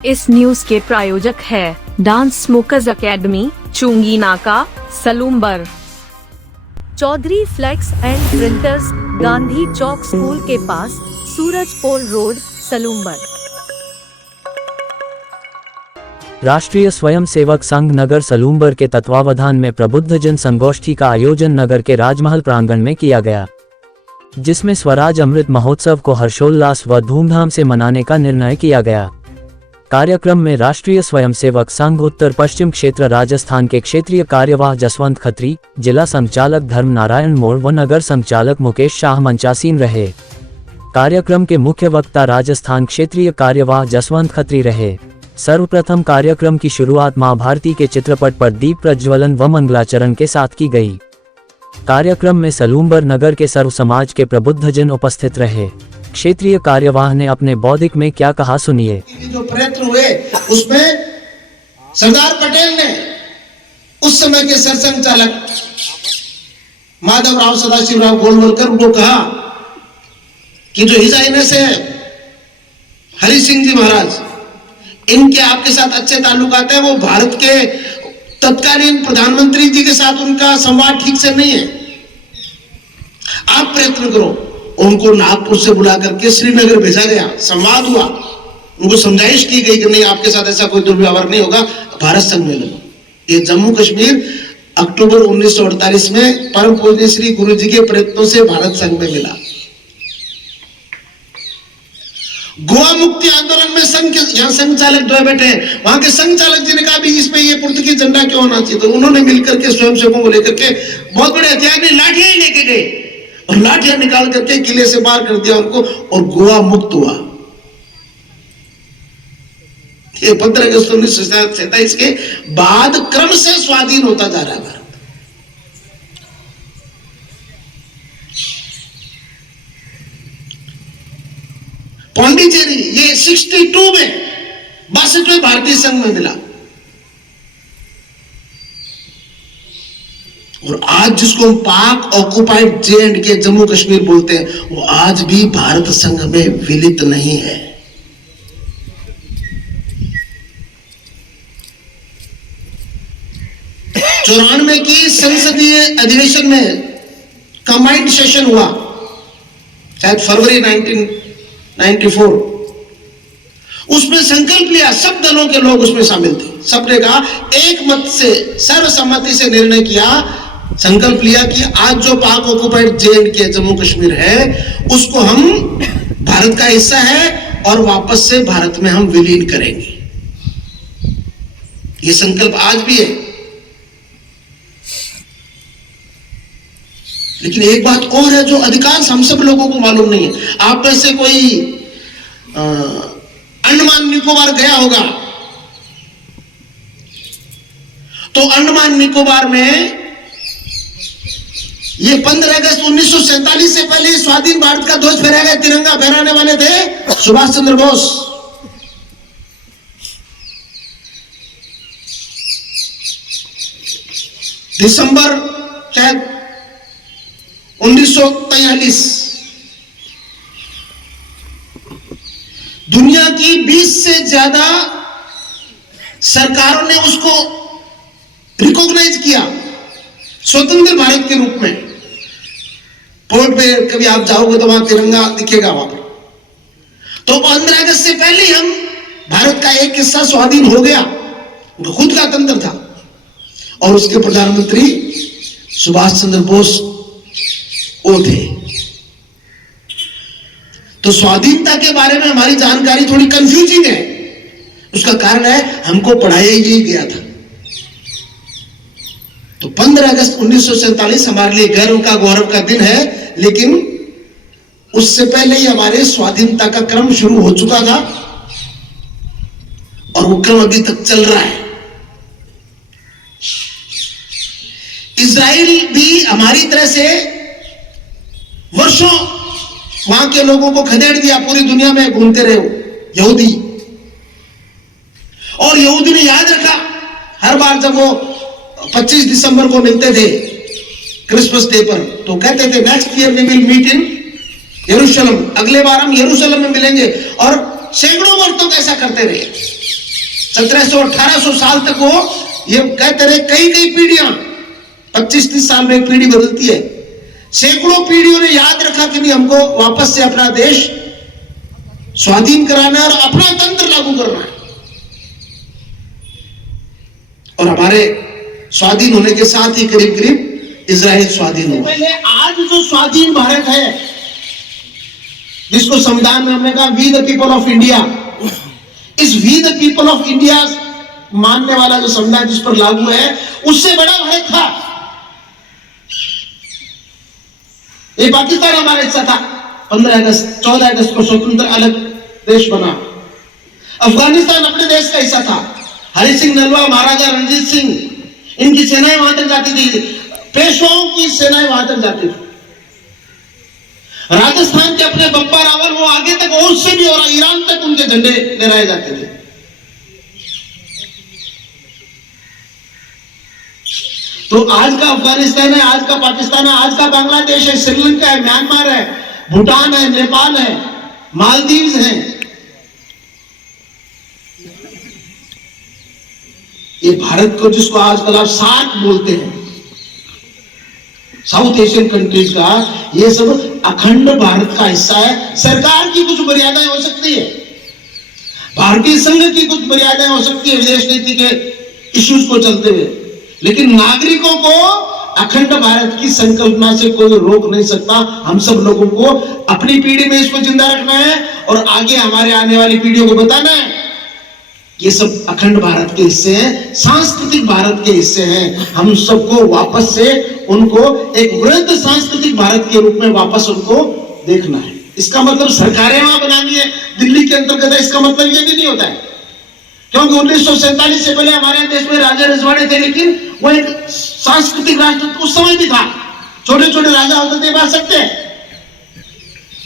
इस न्यूज के प्रायोजक है डांस स्मोकर्स एकेडमी, चुंगी नाका, Salumbar. Chaudhary flex and printers, Gandhi Chowk school के पास, सूरजपोल रोड, सलूम्बर। राष्ट्रीय स्वयंसेवक संघ नगर सलूम्बर के तत्वावधान में प्रबुद्ध जन संगोष्ठी का आयोजन नगर के राजमहल प्रांगण में किया गया, जिसमें स्वराज अमृत महोत्सव को हर्षोल्लास व धूमधाम से मनाने का निर्णय किया गया। कार्यक्रम में राष्ट्रीय स्वयंसेवक संघ उत्तर पश्चिम क्षेत्र राजस्थान के क्षेत्रीय कार्यवाह जसवंत खत्री, जिला संचालक धर्म नारायण मोड़ व नगर संचालक मुकेश शाह मंचासीन रहे। कार्यक्रम के मुख्य वक्ता राजस्थान क्षेत्रीय कार्यवाह जसवंत खत्री रहे। सर्वप्रथम कार्यक्रम की शुरुआत मां भारती के चित्रपट पर दीप प्रज्वलन व मंगलाचरण के साथ की गई। कार्यक्रम में सलूम्बर नगर के सर्व समाज के प्रबुद्धजन उपस्थित रहे। क्षेत्रीय कार्यवाह ने अपने बौद्धिक में क्या कहा, सुनिए। जो प्रयत्न हुए उसमें सरदार पटेल ने उस समय के सरसंघ चालक माधवराव सदाशिवराव गोलवलकर को कहा कि जो हिज हाइनेस है हरि सिंह जी महाराज, इनके आपके साथ अच्छे ताल्लुकात हैं, वो भारत के तत्कालीन प्रधानमंत्री जी के साथ उनका संवाद ठीक से नहीं है, आप प्रयत्न करो। उनको नागपुर से बुला करके श्रीनगर भेजा गया, संवाद हुआ, उनको समझाइश की गई कि नहीं आपके साथ ऐसा कोई दुर्व्यवहार नहीं होगा, भारत संघ में लगो। ये जम्मू कश्मीर अक्टूबर 1948 में परम पूज्य श्री गुरु जी के प्रयत्नों से भारत संघ में मिला। गोवा मुक्ति आंदोलन में संघ के यहाँ संघ चालक दो बैठे हैं, वहां के संघ चालक जी ने कहा भी इसमें ये पुर्तगाली झंडा क्यों होना चाहिए, तो उन्होंने मिलकर के स्वयंसेवकों को लेकर के बहुत बड़े हथियार नहीं लाठियां ही लेके गए और लाठियां निकाल करके किले से बाहर कर दिया उनको और गोवा मुक्त हुआ। ये 15 अगस्त 1947 के बाद क्रम से स्वाधीन होता जा रहा है भारत। पांडिचेरी ये 62 में 62वें भारतीय संघ में मिला और आज जिसको हम पाक ऑक्युपाइड J&K जम्मू कश्मीर बोलते हैं, वो आज भी भारत संघ में विलित नहीं है। चौरानवे की संसदीय अधिवेशन में कंबाइंड सेशन हुआ, शायद फरवरी 1994। उसमें संकल्प लिया, सब दलों के लोग उसमें शामिल थे, सबने कहा एक मत से सर्वसम्मति से निर्णय किया, संकल्प लिया कि आज जो पाक ऑक्युपाइड J&K जम्मू कश्मीर है उसको हम भारत का हिस्सा है और वापस से भारत में हम विलीन करेंगे। ये संकल्प आज भी है। लेकिन एक बात और है जो अधिकांश हम सब लोगों को मालूम नहीं है। आप में से कोई अंडमान निकोबार गया होगा, तो अंडमान निकोबार में ये 15 अगस्त 1947 से पहले स्वाधीन भारत का ध्वज फहराया गया, तिरंगा फहराने वाले थे सुभाष चंद्र बोस। दिसंबर शायद 1943 दुनिया की 20 से ज्यादा सरकारों ने उसको रिकॉग्नाइज किया स्वतंत्र भारत के रूप में। पोर्ट पे कभी आप जाओगे तो वहां तिरंगा दिखेगा वहां पर। तो 15 अगस्त से पहले हम भारत का एक हिस्सा स्वाधीन हो गया, खुद का तंत्र था और उसके प्रधानमंत्री सुभाष चंद्र बोस वो थे। तो स्वाधीनता के बारे में हमारी जानकारी थोड़ी कंफ्यूजिंग है। उसका कारण है हमको पढ़ाया ही नहीं गया था। तो 15 अगस्त 1947 हमारे लिए गौरव का दिन है, लेकिन उससे पहले ही हमारे स्वाधीनता का क्रम शुरू हो चुका था और वो क्रम अभी तक चल रहा है। इजराइल भी हमारी तरह से वर्षों वहां के लोगों को खदेड़ दिया, पूरी दुनिया में घूमते रहे हो यहूदी, और यहूदी ने याद रखा हर बार जब वो 25 दिसंबर को मिलते थे क्रिसमस डे पर, तो कहते थे next year we will meet in यरूशलेम, अगले बार हम यरूशलेम में मिलेंगे। और सैकड़ों वर्ष तक ऐसा करते रहे। 1700-1800 साल तक वो ये कहते रहे, कई कई पीढ़ियां, 25-30 साल में एक पीढ़ी बदलती है। सैकड़ों पीढ़ियों ने याद रखा कि नहीं, हमको वापस से अपना देश स्वाधीन कराना है और अपना तंत्र लागू करना है। और हमारे स्वाधीन होने के साथ ही करीब करीब इजराइल स्वाधीन हुआ। पहले आज जो स्वाधीन भारत है, जिसको संविधान में हमने कहा we the people of India, इस we the people of India मानने वाला जो संविधान जिस पर लागू है, उससे बड़ा भारत था। ये पाकिस्तान हमारा हिस्सा था। 14 अगस्त को स्वतंत्र अलग देश बना। अफगानिस्तान अपने देश का हिस्सा था। हरि सिंह नलवा, महाराजा रणजीत सिंह, इनकी सेनाएं वहां तक जाती थी, पेशवाओं की सेनाएं वहां तक जाती थी। राजस्थान के अपने बप्पा रावल वो आगे तक, और उससे भी और ईरान तक उनके झंडे लहराए जाते थे। तो आज का अफगानिस्तान है, आज का पाकिस्तान है, आज का बांग्लादेश है, श्रीलंका है, म्यांमार है, भूटान है, नेपाल है, मालदीव्स है। ये भारत को, जिसको आजकल आप सार्क बोलते हैं, साउथ एशियन कंट्रीज का, ये सब अखंड भारत का हिस्सा है। सरकार की कुछ मर्यादाएं हो सकती है, भारतीय संघ की कुछ मर्यादाएं हो सकती है विदेश नीति के इश्यूज को चलते हुए, लेकिन नागरिकों को अखंड भारत की संकल्पना से कोई रोक नहीं सकता। हम सब लोगों को अपनी पीढ़ी में इसको जिंदा रखना है और आगे हमारे आने वाली पीढ़ियों को बताना है ये सब अखंड भारत के हिस्से हैं, सांस्कृतिक भारत के हिस्से हैं। हम सबको वापस से उनको एक वृद्ध सांस्कृतिक भारत के रूप में वापस उनको देखना है। इसका मतलब सरकारें वहां बनानी है दिल्ली के अंतर्गत है, इसका मतलब ये भी नहीं होता है, क्योंकि 1947 से पहले हमारे देश में राजा रजवाड़े थे, लेकिन वो एक सांस्कृतिक राष्ट्र उस समय भी था। छोटे छोटे राजा होते थे, बात सकते हैं,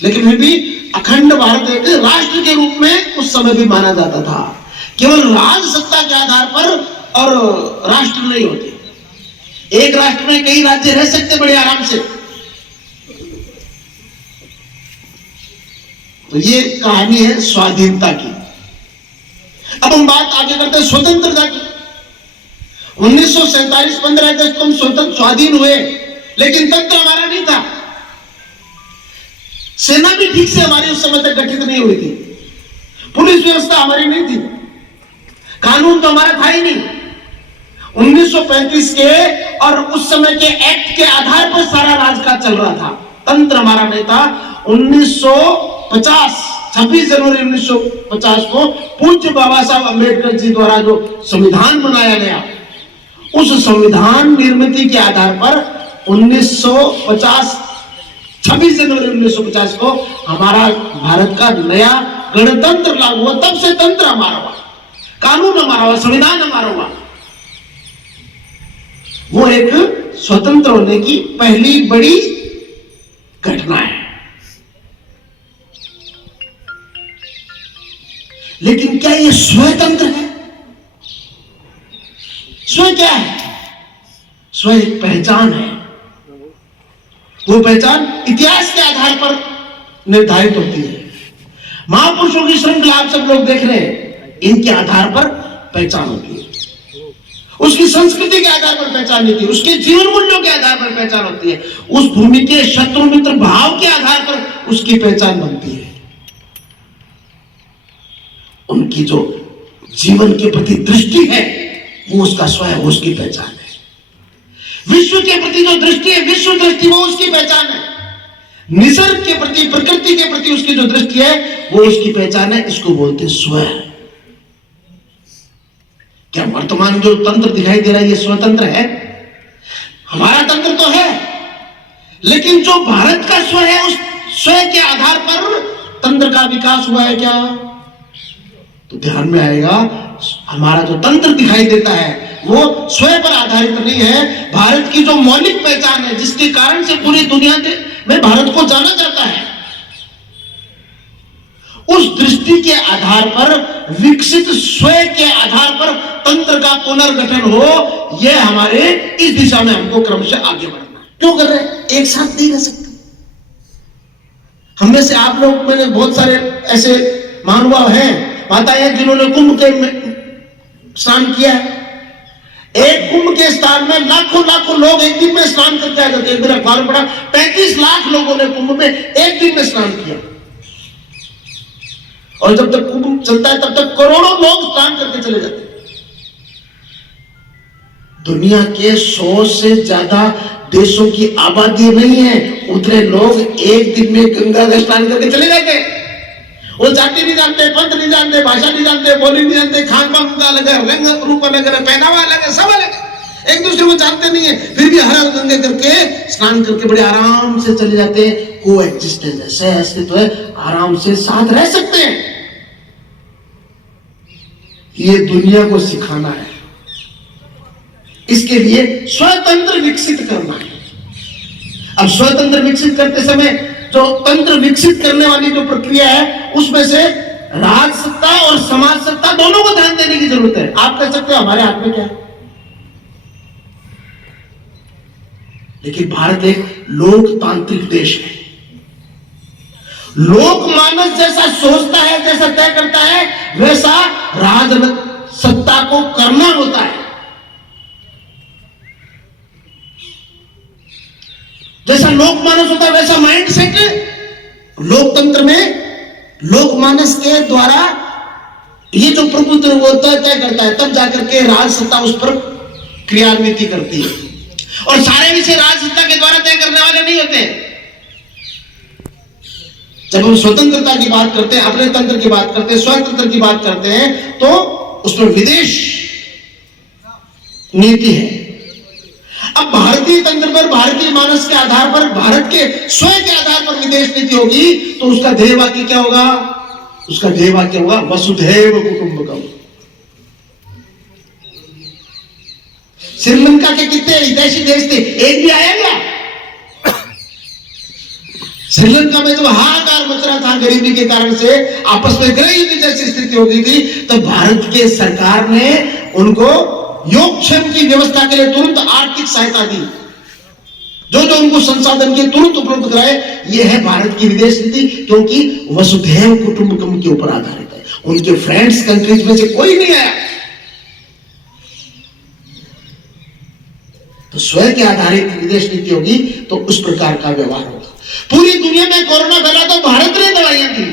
लेकिन फिर भी अखंड भारत एक राष्ट्र के रूप में उस समय भी माना जाता था। केवल राज सत्ता के आधार पर और राष्ट्र नहीं होते। एक राष्ट्र में कई राज्य रह सकते बड़े आराम से। तो ये कहानी है स्वाधीनता की। अब हम बात आगे करते हैं स्वतंत्रता की। 1947 15 अगस्त को हम स्वतंत्र स्वाधीन हुए, लेकिन तंत्र हमारा नहीं था। सेना भी ठीक से हमारी उस समय तक गठित नहीं हुई थी, पुलिस व्यवस्था हमारी नहीं थी, कानून तो हमारा था ही नहीं। 1935 के और उस समय के एक्ट के आधार पर सारा राजकाज चल रहा था, तंत्र हमारा नहीं था। 1950 26 जनवरी 1950 को पूज्य बाबा साहब अम्बेडकर जी द्वारा जो संविधान बनाया गया, उस संविधान निर्मित के आधार पर 1950 26 जनवरी 1950 को हमारा भारत का नया गणतंत्र लागू हुआ। तब से तंत्र हमारा हुआ, कानून हमारा हुआ, संविधान हमारा हुआ। वो एक स्वतंत्र होने की पहली बड़ी घटना है। लेकिन क्या ये स्वतंत्र है? स्व क्या है? स्व एक पहचान है। वो पहचान इतिहास के आधार पर निर्धारित होती है। महापुरुषों की श्रृंखला आप सब लोग देख रहे हैं, इनके आधार पर पहचान होती है। उसकी संस्कृति के आधार पर पहचान होती है, उसके जीवन मूल्यों के आधार पर पहचान होती है, उस भूमि के शत्रु मित्र भाव के आधार पर उसकी पहचान बनती है। उनकी जो जीवन के प्रति दृष्टि है वो उसका स्वयं, उसकी पहचान है। विश्व के प्रति जो दृष्टि है, विश्व दृष्टि, वो उसकी पहचान है। निसर्ग के प्रति, प्रकृति के प्रति उसकी जो दृष्टि है वो उसकी पहचान है। इसको बोलते स्वयं। क्या वर्तमान जो तंत्र दिखाई दे रहा है ये स्वतंत्र है? हमारा तंत्र तो है, लेकिन जो भारत का स्व है, उस स्व के आधार पर तंत्र का विकास हुआ है क्या? तो ध्यान में आएगा, हमारा जो तंत्र दिखाई देता है वो स्वयं पर आधारित नहीं है। भारत की जो मौलिक पहचान है, जिसके कारण से पूरी दुनिया में भारत को जाना जाता है, उस दृष्टि के आधार पर, विकसित स्वयं के आधार पर तंत्र का पुनर्गठन हो, यह हमारे इस दिशा में हमको क्रमशः आगे बढ़ना है। क्यों कर रहे हैं? एक साथ नहीं रह सकते। हम में से आप लोग, मैंने बहुत सारे ऐसे महानुभाव हैं, माताएं, जिन्होंने कुंभ स्नान किया है। एक कुंभ के स्थान में लाखों लाखों लोग एक दिन में स्नान करके आ जाते हैं। मेरा अखबार पड़ा 35 लाख लोगों ने कुंभ में एक दिन में स्नान किया, और जब तक कुंभ चलता है तब तक करोड़ों लोग स्नान करके चले जाते हैं। दुनिया के 100 से ज्यादा देशों की आबादी नहीं है, उतने लोग एक दिन में गंगा का स्नान करके चले जाते हैं। वो जाति नहीं जानते, पंथ नहीं जानते, भाषा नहीं जानते, बोली नहीं जानते, खान पान उनका अलग है, रंग रूप अलग है, पहनावा अलग है, सब अलग है, एक दूसरे को जानते नहीं है, फिर भी हर हर गंगे करके स्नान करके बड़े आराम से चले जाते हैं। को एक्जिस्टेंस है, सह अस्तित्व है, आराम से साथ रह सकते हैं। ये दुनिया को सिखाना है, इसके लिए स्वतंत्र विकसित करना है। अब स्वतंत्र विकसित करते समय जो तंत्र विकसित करने वाली जो प्रक्रिया है, उसमें से राज सत्ता और समाज सत्ता दोनों को ध्यान देने की जरूरत है। आप कह सकते हो हमारे हाथ में क्या है, लेकिन भारत एक लोकतांत्रिक देश है। लोकमानस जैसा सोचता है, जैसा तय करता है, वैसा राज सत्ता को करना होता है। जैसा लोकमानस होता है वैसा माइंड सेट लोकतंत्र में लोकमानस के द्वारा ये जो प्रभुत्व होता है तय करता है, तब जाकर के राज सत्ता उस पर क्रियान्वित करती है। और सारे विषय राज सत्ता के द्वारा तय करने वाले नहीं होते हैं। जब हम स्वतंत्रता की बात करते हैं, अपने तंत्र की बात करते हैं, स्वतंत्र की बात करते हैं, तो उसमें विदेश नीति है। अब भारतीय तंत्र पर, भारतीय मानस के आधार पर, भारत के स्वयं के आधार पर विदेश नीति होगी, तो उसका ध्येय वाक्य क्या होगा? उसका ध्येय वाक्य होगा वसुधैव कुटुंबकम। श्रीलंका के कितने हितैषी देश थे, एक भी आया क्या? श्रीलंका में जो हाहाकार मच रहा था गरीबी के कारण से, आपस में गृह युद्ध जैसी स्थिति हो गई थी, तो भारत के सरकार ने उनको योगक्षेम की व्यवस्था के लिए तुरंत आर्थिक सहायता दी, जो जो उनको संसाधन के तुरंत उपलब्ध कराए। यह है भारत की विदेश नीति, क्योंकि वसुधैव कुटुंबकम के ऊपर आधारित है। उनके फ्रेंड्स कंट्रीज में से कोई नहीं आया, तो स्वयं के आधारित विदेश नीति होगी, तो उस प्रकार का व्यवहार होगा। पूरी दुनिया में कोरोना फैला तो भारत ने दवाइयां दी,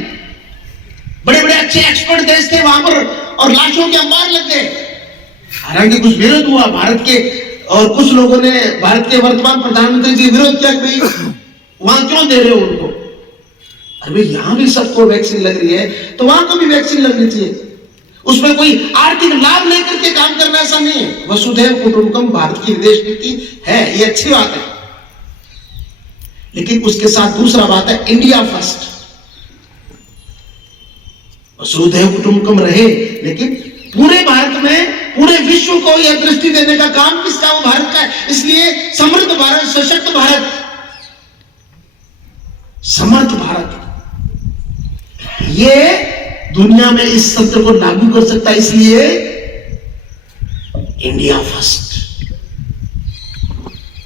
बड़े बड़े अच्छे एक्सपर्ट देश थे वहां पर, और लाशों के अंबार लग गए। हालांकि कुछ विरोध हुआ भारत के, और कुछ लोगों ने भारत के वर्तमान प्रधानमंत्री जी विरोध किया, भाई वहां क्यों दे रहे हो उनको? अरे यहां भी सबको वैक्सीन लग रही है, तो वहां को भी वैक्सीन लगनी चाहिए। उसमें कोई आर्थिक लाभ लेकर के काम करना ऐसा नहीं है। वसुधैव कुटुंबकम भारत की विदेश नीति है, ये अच्छी बात है, लेकिन उसके साथ दूसरा बात है इंडिया फर्स्ट। वसुधैव कुटुंबकम रहे, लेकिन पूरे भारत में, पूरे विश्व को यह दृष्टि देने का काम किसका? वो भारत का है। इसलिए समृद्ध भारत, सशक्त भारत, समर्थ भारत, ये दुनिया में इस सत्य को लागू कर सकता है। इसलिए इंडिया फर्स्ट,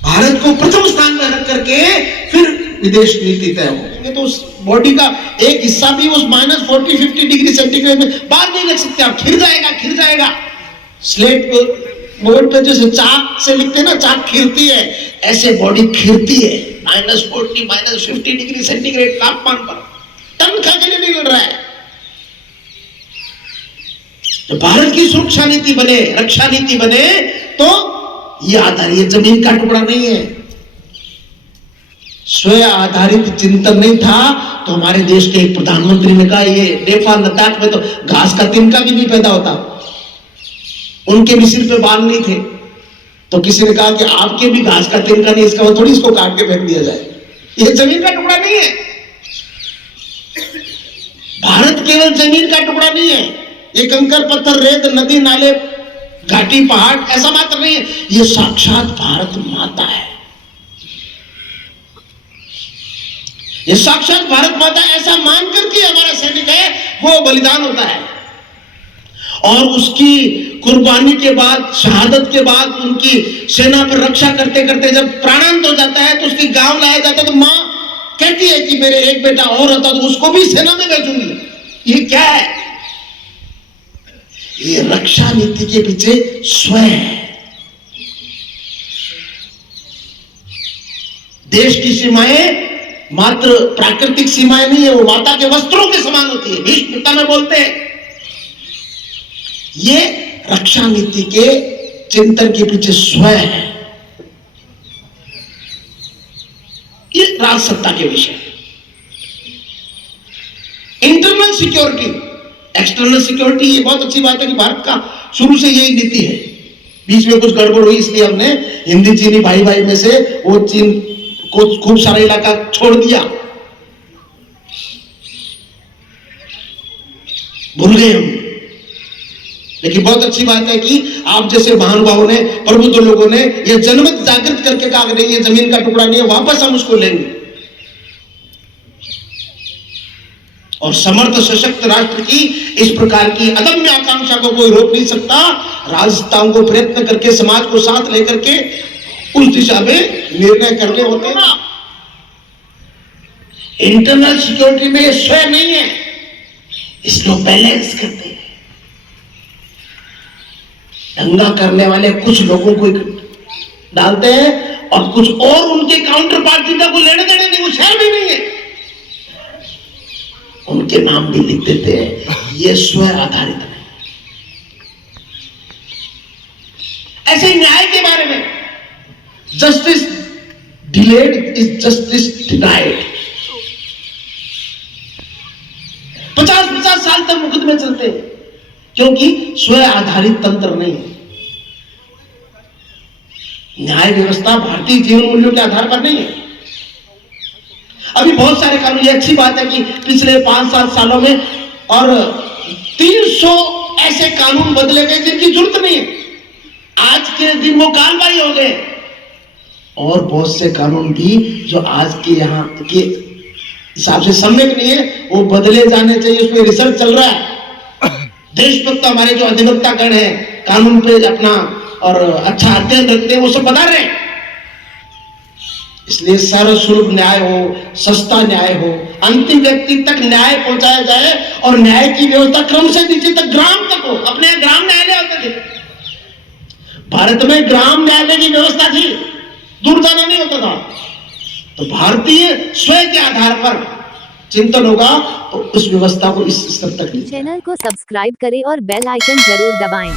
भारत को प्रथम स्थान पर रख करके फिर विदेश नीति तय होगी। तो उस बॉडी का एक हिस्सा भी उस -40-50 डिग्री सेंटीग्रेड में बाहर नहीं रख सकते आप, खिर जाएगा। स्लेट बोर्ड पे जैसे चाक से लिखते हैं ना, चाक खिरती है, ऐसे बॉडी खिरती है -40, -50 डिग्री सेंटीग्रेड तापमान पर, टन खा के लिए नहीं मिल रहा है। तो भारत की सुरक्षा नीति बने, रक्षा नीति बने, तो ये आधार, ये जमीन का टुकड़ा नहीं है। स्वयं आधारित चिंतन नहीं था, तो हमारे देश के एक प्रधानमंत्री ने कहा, ये नेपाल लद्दाख में तो घास का तिनका भी नहीं पैदा होता, उनके भी सिर पे बाल नहीं थे। तो किसी ने कहा कि आपके भी घास का तिनका नहीं, इसका थोड़ी इसको काट के फेंक दिया जाए, ये जमीन का टुकड़ा नहीं है। भारत केवल जमीन का टुकड़ा नहीं है, ये कंकर पत्थर, रेत, नदी, नाले, घाटी, पहाड़ ऐसा मात्र नहीं है, ये साक्षात भारत माता है। ये साक्षात भारत माता ऐसा मानकर के हमारा सैनिक है, वो बलिदान होता है। और उसकी कुर्बानी के बाद, शहादत के बाद, उनकी सेना पर रक्षा करते करते जब प्राणांत हो जाता है, तो उसकी गांव लाया जाता है, तो मां कहती है कि मेरे एक बेटा और होता तो उसको भी सेना में भेजूंगी। ये क्या है? ये रक्षा नीति के पीछे स्वयं है। देश की सीमाएं मात्र प्राकृतिक सीमाएं नहीं है, वो माता के वस्त्रों के समान होती है। भीष्म पिता में बोलते हैं ये रक्षा नीति के चिंतन के पीछे स्वयं है। ये राज सत्ता के विषय। इंटरनल सिक्योरिटी, एक्सटर्नल सिक्योरिटी, ये बहुत अच्छी बात है कि भारत का शुरू से यही नीति है। बीच में कुछ गड़बड़ हुई इसलिए हमने हिंदी चीनी भाई भाई में से वो चीन को खूब सारा इलाका छोड़ दिया, भूल गए हम। लेकिन बहुत अच्छी बात है कि आप जैसे महानुभावों ने, प्रबुद्ध लोगों ने यह जनमत जागृत करके कहा नहीं ये जमीन का टुकड़ा नहीं है, वापस हम उसको लेंगे। और समर्थ सशक्त राष्ट्र की इस प्रकार की अदम्य आकांक्षा को कोई रोक नहीं सकता। राजनेताओं को प्रयत्न करके समाज को साथ लेकर के उस दिशा में निर्णय करने होते हैं ना। इंटरनल सिक्योरिटी में स्वयं नहीं है, इसको बैलेंस करते हैं। दंगा करने वाले कुछ लोगों को डालते हैं और कुछ और उनके काउंटर पार्टी का कोई लेने देने नहीं, वो शहर भी नहीं है, उनके नाम भी लिख देते हैं। ये स्वयं आधारित है। ऐसे ही न्याय के बारे में, justice delayed is justice denied. 50-50 साल तक मुकदमे चलते हैं क्योंकि स्वयं आधारित तंत्र नहीं है। न्याय व्यवस्था भारतीय जीवन मूल्यों के आधार पर नहीं है। अभी बहुत सारे कानून, ये अच्छी बात है कि पिछले 5-7 सालों में और 300 ऐसे कानून बदले गए जिनकी जरूरत नहीं है। आज के दिन वो कालबाई हो गए। और बहुत से कानून भी जो आज के यहाँ के हिसाब से सम्यक नहीं है, वो बदले जाने चाहिए। उसमें रिसर्च चल रहा है। देशभक्त हमारे जो अधिवक्ता गण है, कानून पे अपना और अच्छा अध्ययन रखते हैं, वो सब बता रहे हैं। इसलिए सर्वसुलभ न्याय हो, सस्ता न्याय हो, अंतिम व्यक्ति तक न्याय पहुंचाया जाए और न्याय की व्यवस्था क्रम से नीचे तक, ग्राम तक हो। अपने यहाँ ग्राम न्यायालय होते थे, भारत में ग्राम न्यायालय की व्यवस्था थी, दूर जाना नहीं होता था। तो भारतीय स्वयं के आधार पर चिंतन होगा तो उस व्यवस्था को इस स्तर तक ले। चैनल को सब्सक्राइब करें और बेल आइकन जरूर दबाएं।